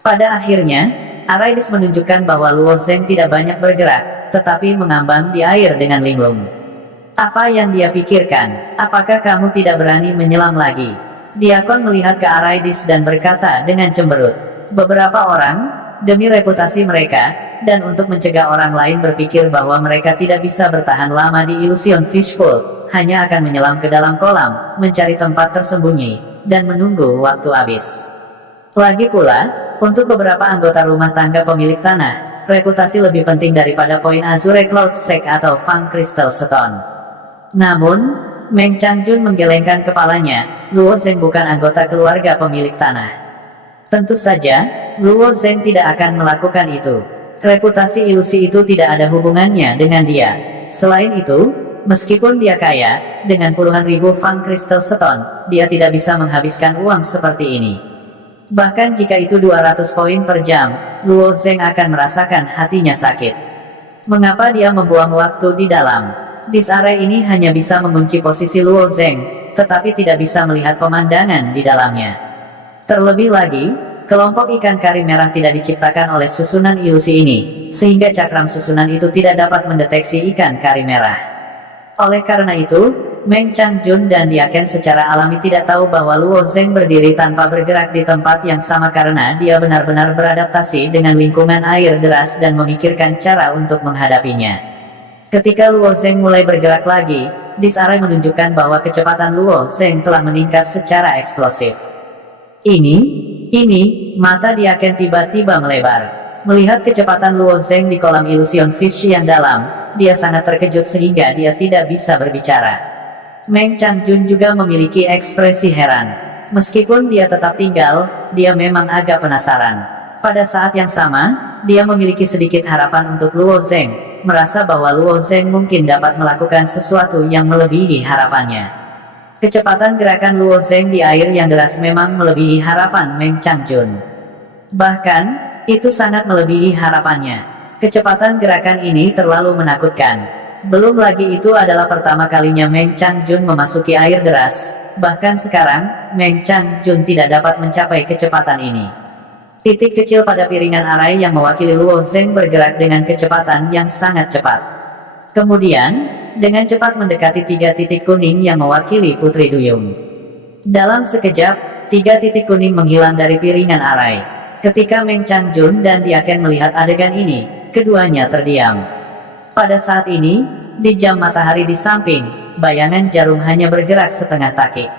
Pada akhirnya, Araidis menunjukkan bahwa Luo Zeng tidak banyak bergerak, tetapi mengambang di air dengan linglung. Apa yang dia pikirkan? Apakah kamu tidak berani menyelam lagi? Diakon melihat ke Araidis dan berkata dengan cemberut. Beberapa orang, demi reputasi mereka, dan untuk mencegah orang lain berpikir bahwa mereka tidak bisa bertahan lama di Illusion Fishbowl, hanya akan menyelam ke dalam kolam, mencari tempat tersembunyi, dan menunggu waktu habis. Lagi pula, untuk beberapa anggota rumah tangga pemilik tanah, reputasi lebih penting daripada poin Azure Cloud Sec atau Fang Crystal Stone. Namun, Meng Changjun menggelengkan kepalanya, Luo Zeng bukan anggota keluarga pemilik tanah. Tentu saja, Luo Zeng tidak akan melakukan itu. Reputasi ilusi itu tidak ada hubungannya dengan dia. Selain itu, meskipun dia kaya, dengan puluhan ribu Fang Crystal Stone, dia tidak bisa menghabiskan uang seperti ini. Bahkan jika itu 200 poin per jam, Luo Zeng akan merasakan hatinya sakit. Mengapa dia membuang waktu di dalam? Disarray ini hanya bisa mengunci posisi Luo Zeng, tetapi tidak bisa melihat pemandangan di dalamnya. Terlebih lagi, kelompok ikan kari merah tidak diciptakan oleh susunan ilusi ini, sehingga cakram susunan itu tidak dapat mendeteksi ikan kari merah. Oleh karena itu, Meng Changjun dan Diaken secara alami tidak tahu bahwa Luo Zeng berdiri tanpa bergerak di tempat yang sama karena dia benar-benar beradaptasi dengan lingkungan air deras dan memikirkan cara untuk menghadapinya. Ketika Luo Zeng mulai bergerak lagi, disarray menunjukkan bahwa kecepatan Luo Zeng telah meningkat secara eksplosif. Ini, mata Diaken tiba-tiba melebar. Melihat kecepatan Luo Zeng di kolam Illusion Fish yang dalam, dia sangat terkejut sehingga dia tidak bisa berbicara. Meng Changjun juga memiliki ekspresi heran. Meskipun dia tetap tinggal, dia memang agak penasaran. Pada saat yang sama, dia memiliki sedikit harapan untuk Luo Zeng, merasa bahwa Luo Zeng mungkin dapat melakukan sesuatu yang melebihi harapannya. Kecepatan gerakan Luo Zeng di air yang deras memang melebihi harapan Meng Changjun. Bahkan, itu sangat melebihi harapannya. Kecepatan gerakan ini terlalu menakutkan. Belum lagi itu adalah pertama kalinya Meng Changjun memasuki air deras. Bahkan sekarang, Meng Changjun tidak dapat mencapai kecepatan ini. Titik kecil pada piringan arai yang mewakili Luo Zeng bergerak dengan kecepatan yang sangat cepat. Kemudian, dengan cepat mendekati 3 titik kuning yang mewakili Putri Duyung. Dalam sekejap, 3 titik kuning menghilang dari piringan arai. Ketika Meng Changjun dan Diaken melihat adegan ini, keduanya terdiam. Pada saat ini, di jam matahari di samping, bayangan jarum hanya bergerak setengah takik.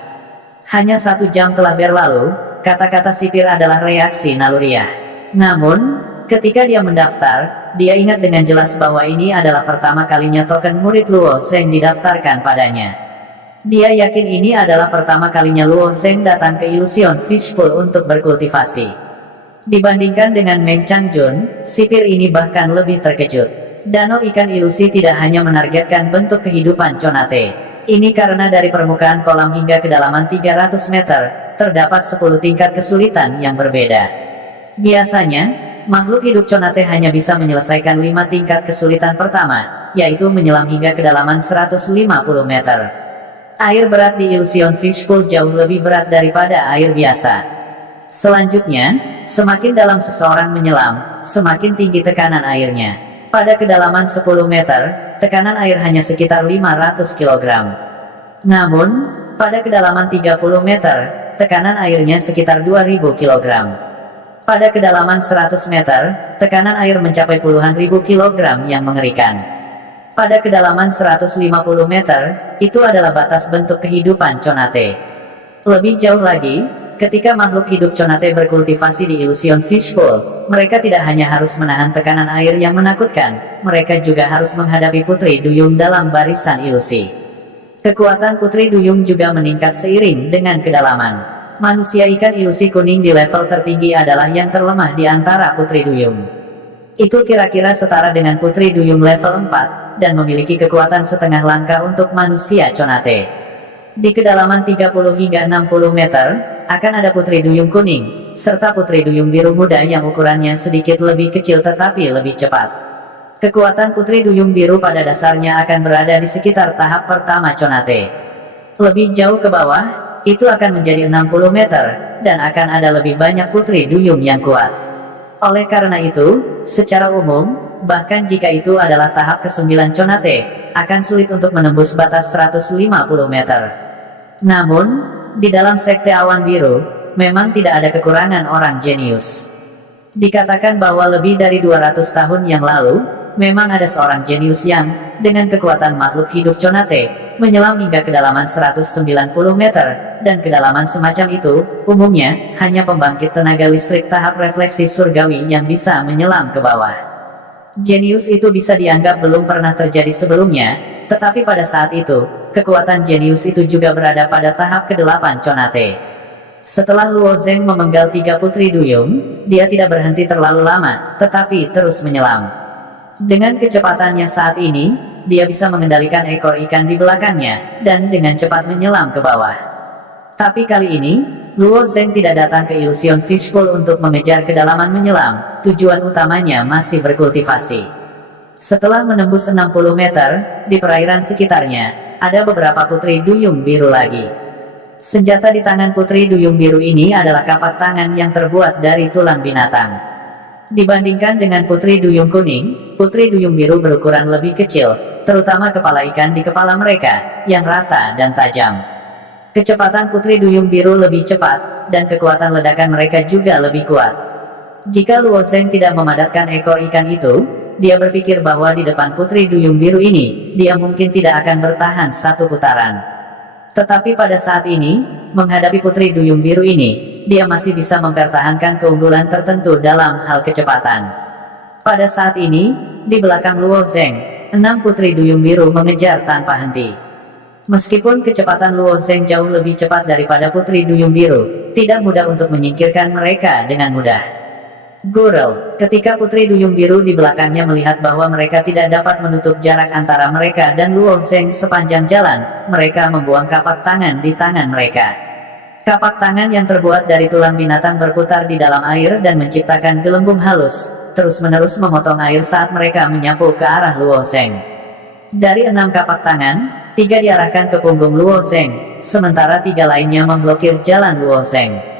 Hanya 1 jam telah berlalu, kata-kata sipir adalah reaksi naluriah. Namun, ketika dia mendaftar, dia ingat dengan jelas bahwa ini adalah pertama kalinya token murid Luo Zeng didaftarkan padanya. Dia yakin ini adalah pertama kalinya Luo Zeng datang ke Illusion Fishbowl untuk berkultivasi. Dibandingkan dengan Meng Changjun, sipir ini bahkan lebih terkejut. Danau ikan ilusi tidak hanya menargetkan bentuk kehidupan Conate. Ini karena dari permukaan kolam hingga kedalaman 300 meter, terdapat 10 tingkat kesulitan yang berbeda. Biasanya, makhluk hidup Conate hanya bisa menyelesaikan 5 tingkat kesulitan pertama, yaitu menyelam hingga kedalaman 150 meter. Air berat di Illusion Fishbowl jauh lebih berat daripada air biasa. Selanjutnya, semakin dalam seseorang menyelam, semakin tinggi tekanan airnya. Pada kedalaman 10 meter, tekanan air hanya sekitar 500 kg. Namun, pada kedalaman 30 meter, tekanan airnya sekitar 2000 kg. Pada kedalaman 100 meter, tekanan air mencapai puluhan ribu kilogram yang mengerikan. Pada kedalaman 150 meter, itu adalah batas bentuk kehidupan Conate. Lebih jauh lagi, ketika makhluk hidup Conate berkultivasi di Illusion Fishbowl, mereka tidak hanya harus menahan tekanan air yang menakutkan, mereka juga harus menghadapi Putri Duyung dalam barisan ilusi. Kekuatan Putri Duyung juga meningkat seiring dengan kedalaman. Manusia ikan ilusi kuning di level tertinggi adalah yang terlemah di antara Putri Duyung. Itu kira-kira setara dengan Putri Duyung level 4, dan memiliki kekuatan setengah langkah untuk manusia Conate. Di kedalaman 30 hingga 60 meter, akan ada Putri Duyung kuning, serta Putri Duyung biru muda yang ukurannya sedikit lebih kecil tetapi lebih cepat. Kekuatan Putri Duyung biru pada dasarnya akan berada di sekitar tahap pertama Conate. Lebih jauh ke bawah, itu akan menjadi 60 meter, dan akan ada lebih banyak Putri Duyung yang kuat. Oleh karena itu, secara umum, bahkan jika itu adalah tahap ke-9 Conate, akan sulit untuk menembus batas 150 meter. Namun, di dalam Sekte Awan Biru, memang tidak ada kekurangan orang jenius. Dikatakan bahwa lebih dari 200 tahun yang lalu, memang ada seorang jenius yang, dengan kekuatan makhluk hidup Conate, menyelam hingga kedalaman 190 meter, dan kedalaman semacam itu, umumnya, hanya pembangkit tenaga listrik tahap refleksi surgawi yang bisa menyelam ke bawah. Jenius itu bisa dianggap belum pernah terjadi sebelumnya, tetapi pada saat itu, kekuatan jenius itu juga berada pada tahap ke-8 Conate. Setelah Luo Zeng memenggal 3 Putri Duyung, dia tidak berhenti terlalu lama, tetapi terus menyelam. Dengan kecepatannya saat ini, dia bisa mengendalikan ekor ikan di belakangnya, dan dengan cepat menyelam ke bawah. Tapi kali ini, Luo Zeng tidak datang ke Illusion Fishbowl untuk mengejar kedalaman menyelam, tujuan utamanya masih berkultivasi. Setelah menembus 60 meter, di perairan sekitarnya, ada beberapa Putri Duyung biru lagi. Senjata di tangan Putri Duyung biru ini adalah kapak tangan yang terbuat dari tulang binatang. Dibandingkan dengan Putri Duyung kuning, Putri Duyung biru berukuran lebih kecil, terutama kepala ikan di kepala mereka, yang rata dan tajam. Kecepatan Putri Duyung biru lebih cepat, dan kekuatan ledakan mereka juga lebih kuat. Jika Luo Zeng tidak memadatkan ekor ikan itu, dia berpikir bahwa di depan Putri Duyung biru ini, dia mungkin tidak akan bertahan satu putaran. Tetapi pada saat ini, menghadapi Putri Duyung biru ini, dia masih bisa mempertahankan keunggulan tertentu dalam hal kecepatan. Pada saat ini, di belakang Luo Zeng, 6 Putri Duyung biru mengejar tanpa henti. Meskipun kecepatan Luo Zeng jauh lebih cepat daripada Putri Duyung biru, tidak mudah untuk menyingkirkan mereka dengan mudah. Gurel, ketika Putri Duyung biru di belakangnya melihat bahwa mereka tidak dapat menutup jarak antara mereka dan Luo Zeng sepanjang jalan, mereka membuang kapak tangan di tangan mereka. Kapak tangan yang terbuat dari tulang binatang berputar di dalam air dan menciptakan gelembung halus, terus-menerus memotong air saat mereka menyapu ke arah Luo Zeng. Dari 6 kapak tangan, 3 diarahkan ke punggung Luo Zeng, sementara 3 lainnya memblokir jalan Luo Zeng.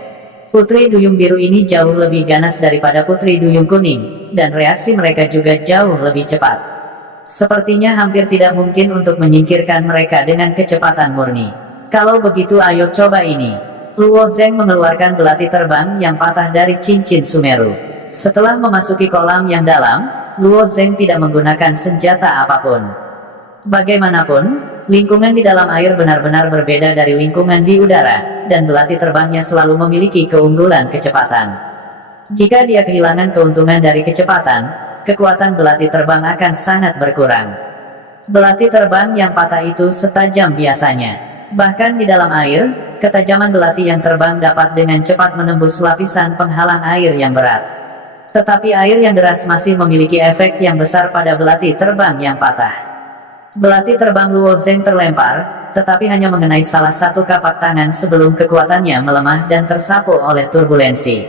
Putri Duyung biru ini jauh lebih ganas daripada Putri Duyung kuning, dan reaksi mereka juga jauh lebih cepat. Sepertinya hampir tidak mungkin untuk menyingkirkan mereka dengan kecepatan murni. Kalau begitu ayo coba ini. Luo Zeng mengeluarkan belati terbang yang patah dari cincin Sumeru. Setelah memasuki kolam yang dalam, Luo Zeng tidak menggunakan senjata apapun. Bagaimanapun, lingkungan di dalam air benar-benar berbeda dari lingkungan di udara, dan belati terbangnya selalu memiliki keunggulan kecepatan. Jika dia kehilangan keuntungan dari kecepatan, kekuatan belati terbang akan sangat berkurang. Belati terbang yang patah itu setajam biasanya. Bahkan di dalam air, ketajaman belati yang terbang dapat dengan cepat menembus lapisan penghalang air yang berat. Tetapi air yang deras masih memiliki efek yang besar pada belati terbang yang patah. Belati terbang Luo Zeng terlempar, tetapi hanya mengenai salah satu kapak tangan sebelum kekuatannya melemah dan tersapu oleh turbulensi.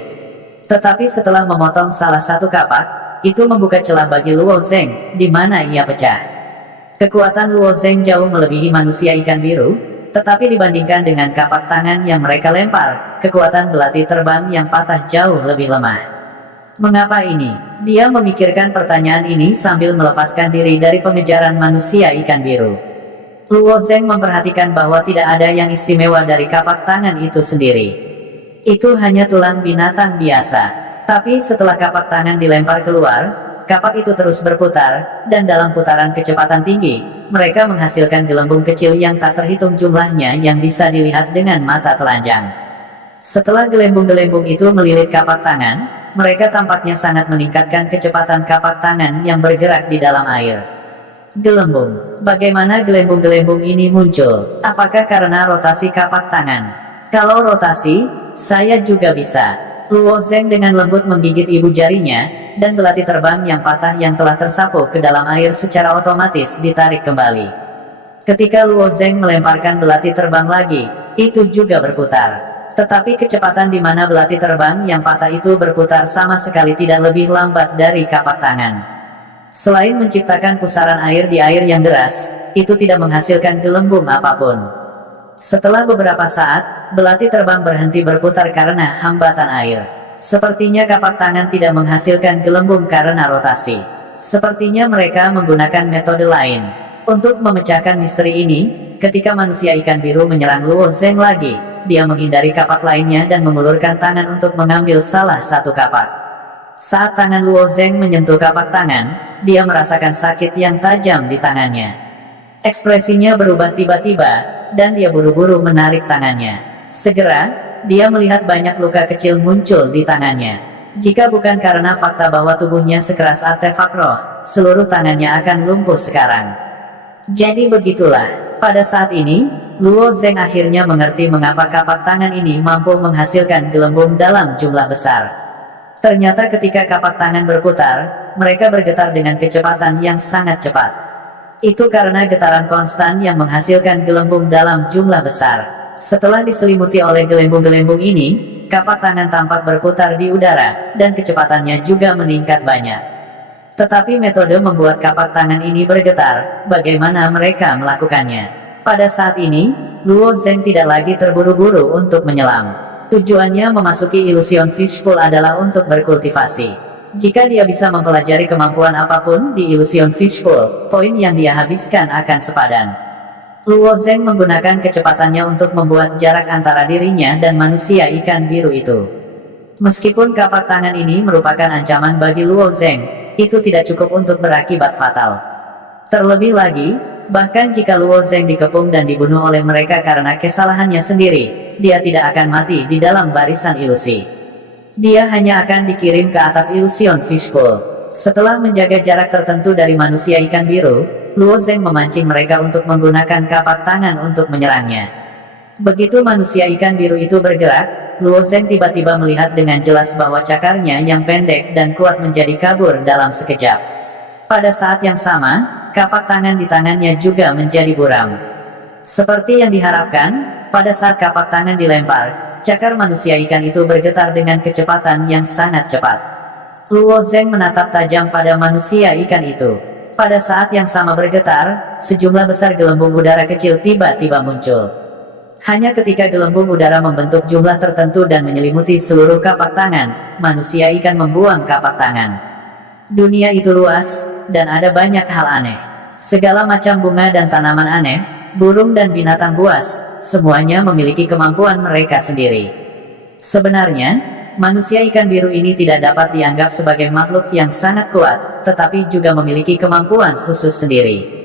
Tetapi setelah memotong salah satu kapak, itu membuka celah bagi Luo Zeng, di mana ia pecah. Kekuatan Luo Zeng jauh melebihi manusia ikan biru, tetapi dibandingkan dengan kapak tangan yang mereka lempar, kekuatan belati terbang yang patah jauh lebih lemah. Mengapa ini? Dia memikirkan pertanyaan ini sambil melepaskan diri dari pengejaran manusia ikan biru. Luo Zeng memperhatikan bahwa tidak ada yang istimewa dari kapak tangan itu sendiri. Itu hanya tulang binatang biasa. Tapi setelah kapak tangan dilempar keluar, kapak itu terus berputar, dan dalam putaran kecepatan tinggi, mereka menghasilkan gelembung kecil yang tak terhitung jumlahnya yang bisa dilihat dengan mata telanjang. Setelah gelembung-gelembung itu melilit kapak tangan, mereka tampaknya sangat meningkatkan kecepatan kapak tangan yang bergerak di dalam air. Gelembung. Bagaimana gelembung-gelembung ini muncul? Apakah karena rotasi kapak tangan? Kalau rotasi, saya juga bisa. Luo Zeng dengan lembut menggigit ibu jarinya, dan belati terbang yang patah yang telah tersapu ke dalam air secara otomatis ditarik kembali. Ketika Luo Zeng melemparkan belati terbang lagi, itu juga berputar. Tetapi kecepatan di mana belati terbang yang patah itu berputar sama sekali tidak lebih lambat dari kapak tangan. Selain menciptakan pusaran air di air yang deras, itu tidak menghasilkan gelembung apapun. Setelah beberapa saat, belati terbang berhenti berputar karena hambatan air. Sepertinya kapak tangan tidak menghasilkan gelembung karena rotasi. Sepertinya mereka menggunakan metode lain. Untuk memecahkan misteri ini, ketika manusia ikan biru menyerang Luo Zeng lagi, dia menghindari kapak lainnya dan mengulurkan tangan untuk mengambil salah satu kapak. Saat tangan Luo Zeng menyentuh kapak tangan, dia merasakan sakit yang tajam di tangannya. Ekspresinya berubah tiba-tiba, dan dia buru-buru menarik tangannya. Segera, dia melihat banyak luka kecil muncul di tangannya. Jika bukan karena fakta bahwa tubuhnya sekeras artefak roh, seluruh tangannya akan lumpuh sekarang. Jadi begitulah, pada saat ini, Luo Zeng akhirnya mengerti mengapa kapak tangan ini mampu menghasilkan gelembung dalam jumlah besar. Ternyata ketika kapak tangan berputar, mereka bergetar dengan kecepatan yang sangat cepat. Itu karena getaran konstan yang menghasilkan gelembung dalam jumlah besar. Setelah diselimuti oleh gelembung-gelembung ini, kapak tangan tampak berputar di udara, dan kecepatannya juga meningkat banyak. Tetapi metode membuat kapak tangan ini bergetar, bagaimana mereka melakukannya? Pada saat ini, Luo Zeng tidak lagi terburu-buru untuk menyelam. Tujuannya memasuki ilusion fishbowl adalah untuk berkultivasi. Jika dia bisa mempelajari kemampuan apapun di ilusion fishbowl, poin yang dia habiskan akan sepadan. Luo Zeng menggunakan kecepatannya untuk membuat jarak antara dirinya dan manusia ikan biru itu. Meskipun kapak tangan ini merupakan ancaman bagi Luo Zeng, itu tidak cukup untuk berakibat fatal. Terlebih lagi, bahkan jika Luo Zeng dikepung dan dibunuh oleh mereka karena kesalahannya sendiri, dia tidak akan mati di dalam barisan ilusi. Dia hanya akan dikirim ke atas ilusion fishbowl. Setelah menjaga jarak tertentu dari manusia ikan biru, Luo Zeng memancing mereka untuk menggunakan kapak tangan untuk menyerangnya. Begitu manusia ikan biru itu bergerak, Luo Zeng tiba-tiba melihat dengan jelas bahwa cakarnya yang pendek dan kuat menjadi kabur dalam sekejap. Pada saat yang sama, kapak tangan di tangannya juga menjadi buram. Seperti yang diharapkan, pada saat kapak tangan dilempar, cakar manusia ikan itu bergetar dengan kecepatan yang sangat cepat. Luo Zeng menatap tajam pada manusia ikan itu. Pada saat yang sama bergetar, sejumlah besar gelembung udara kecil tiba-tiba muncul. Hanya ketika gelembung udara membentuk jumlah tertentu dan menyelimuti seluruh kapak tangan, manusia ikan membuang kapak tangan. Dunia itu luas, dan ada banyak hal aneh. Segala macam bunga dan tanaman aneh, burung dan binatang buas, semuanya memiliki kemampuan mereka sendiri. Sebenarnya, manusia ikan biru ini tidak dapat dianggap sebagai makhluk yang sangat kuat, tetapi juga memiliki kemampuan khusus sendiri.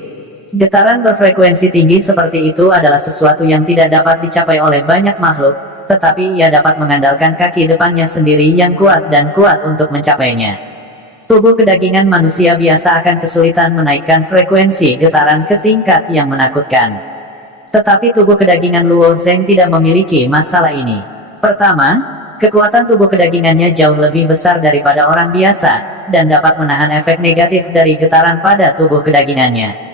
Getaran berfrekuensi tinggi seperti itu adalah sesuatu yang tidak dapat dicapai oleh banyak makhluk, tetapi ia dapat mengandalkan kaki depannya sendiri yang kuat dan kuat untuk mencapainya. Tubuh kedagingan manusia biasa akan kesulitan menaikkan frekuensi getaran ke tingkat yang menakutkan. Tetapi tubuh kedagingan Luo Zeng tidak memiliki masalah ini. Pertama, kekuatan tubuh kedagingannya jauh lebih besar daripada orang biasa, dan dapat menahan efek negatif dari getaran pada tubuh kedagingannya.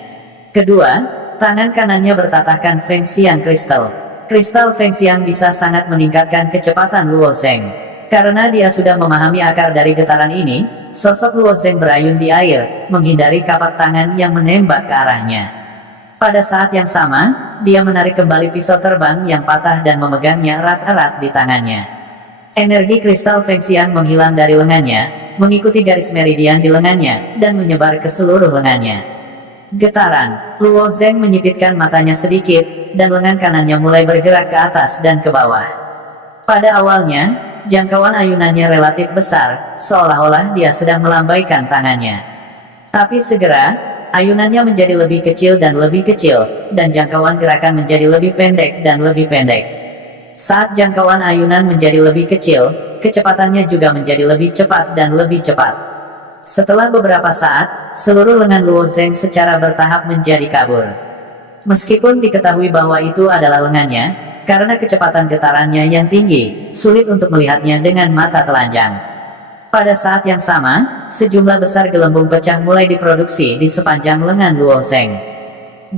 Kedua, tangan kanannya bertatahkan Feng Xiang kristal. Kristal Feng Xiang bisa sangat meningkatkan kecepatan Luo Zeng. Karena dia sudah memahami akar dari getaran ini, sosok Luo Zeng berayun di air, menghindari kapak tangan yang menembak ke arahnya. Pada saat yang sama, dia menarik kembali pisau terbang yang patah dan memegangnya erat-erat di tangannya. Energi kristal Feng Xiang menghilang dari lengannya, mengikuti garis meridian di lengannya, dan menyebar ke seluruh lengannya. Getaran, Luo Zeng menyipitkan matanya sedikit, dan lengan kanannya mulai bergerak ke atas dan ke bawah. Pada awalnya, jangkauan ayunannya relatif besar, seolah-olah dia sedang melambaikan tangannya. Tapi segera, ayunannya menjadi lebih kecil dan lebih kecil, dan jangkauan gerakan menjadi lebih pendek dan lebih pendek. Saat jangkauan ayunan menjadi lebih kecil, kecepatannya juga menjadi lebih cepat dan lebih cepat. Setelah beberapa saat, seluruh lengan Luo Zeng secara bertahap menjadi kabur. Meskipun diketahui bahwa itu adalah lengannya, karena kecepatan getarannya yang tinggi, sulit untuk melihatnya dengan mata telanjang. Pada saat yang sama, sejumlah besar gelembung pecah mulai diproduksi di sepanjang lengan Luo Zeng.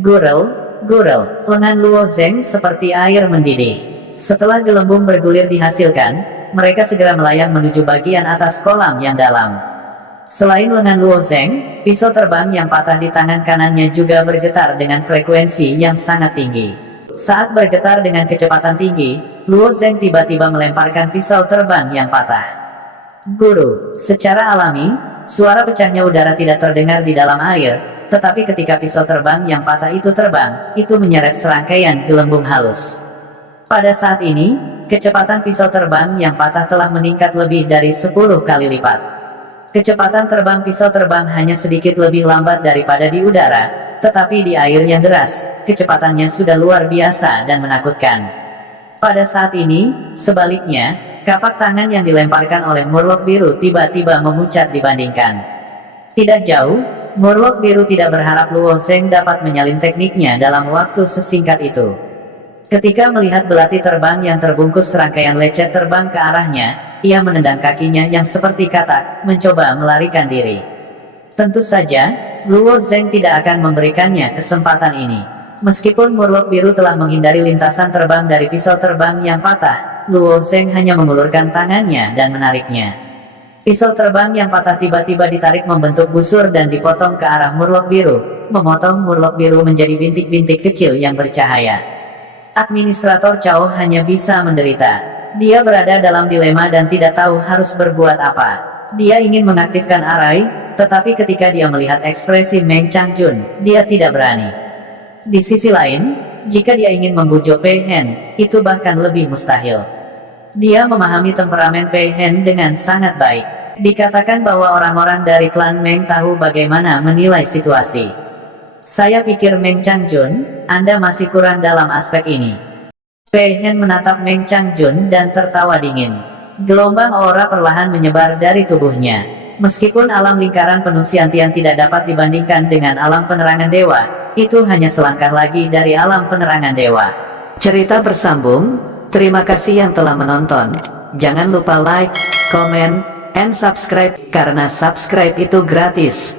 Gurel, gurel, lengan Luo Zeng seperti air mendidih. Setelah gelembung bergulir dihasilkan, mereka segera melayang menuju bagian atas kolam yang dalam. Selain lengan Luo Zeng, pisau terbang yang patah di tangan kanannya juga bergetar dengan frekuensi yang sangat tinggi. Saat bergetar dengan kecepatan tinggi, Luo Zeng tiba-tiba melemparkan pisau terbang yang patah. Guru, secara alami, suara pecahnya udara tidak terdengar di dalam air, tetapi ketika pisau terbang yang patah itu terbang, itu menyeret serangkaian gelembung halus. Pada saat ini, kecepatan pisau terbang yang patah telah meningkat lebih dari 10 kali lipat. Kecepatan terbang pisau terbang hanya sedikit lebih lambat daripada di udara, tetapi di air yang deras, kecepatannya sudah luar biasa dan menakutkan. Pada saat ini, sebaliknya, kapak tangan yang dilemparkan oleh Murloc Biru tiba-tiba memucat dibandingkan. Tidak jauh, Murloc Biru tidak berharap Luo Zeng dapat menyalin tekniknya dalam waktu sesingkat itu. Ketika melihat belati terbang yang terbungkus serangkaian lecet terbang ke arahnya, ia menendang kakinya yang seperti katak, mencoba melarikan diri. Tentu saja, Luo Zeng tidak akan memberikannya kesempatan ini. Meskipun Murloc Biru telah menghindari lintasan terbang dari pisau terbang yang patah, Luo Zeng hanya mengulurkan tangannya dan menariknya. Pisau terbang yang patah tiba-tiba ditarik membentuk busur dan dipotong ke arah Murloc Biru, memotong Murloc Biru menjadi bintik-bintik kecil yang bercahaya. Administrator Cao hanya bisa menderita. Dia berada dalam dilema dan tidak tahu harus berbuat apa. Dia ingin mengaktifkan arai, tetapi ketika dia melihat ekspresi Meng Changjun, dia tidak berani. Di sisi lain, jika dia ingin membujuk Pei Hen, itu bahkan lebih mustahil. Dia memahami temperamen Pei Hen dengan sangat baik. Dikatakan bahwa orang-orang dari klan Meng tahu bagaimana menilai situasi. Saya pikir Meng Changjun, Anda masih kurang dalam aspek ini. Pei Hen menatap Meng Changjun dan tertawa dingin. Gelombang aura perlahan menyebar dari tubuhnya. Meskipun alam lingkaran penuh Xiantian tidak dapat dibandingkan dengan alam penerangan dewa, itu hanya selangkah lagi dari alam penerangan dewa. Cerita bersambung. Terima kasih yang telah menonton. Jangan lupa like, comment, and subscribe, karena subscribe itu gratis.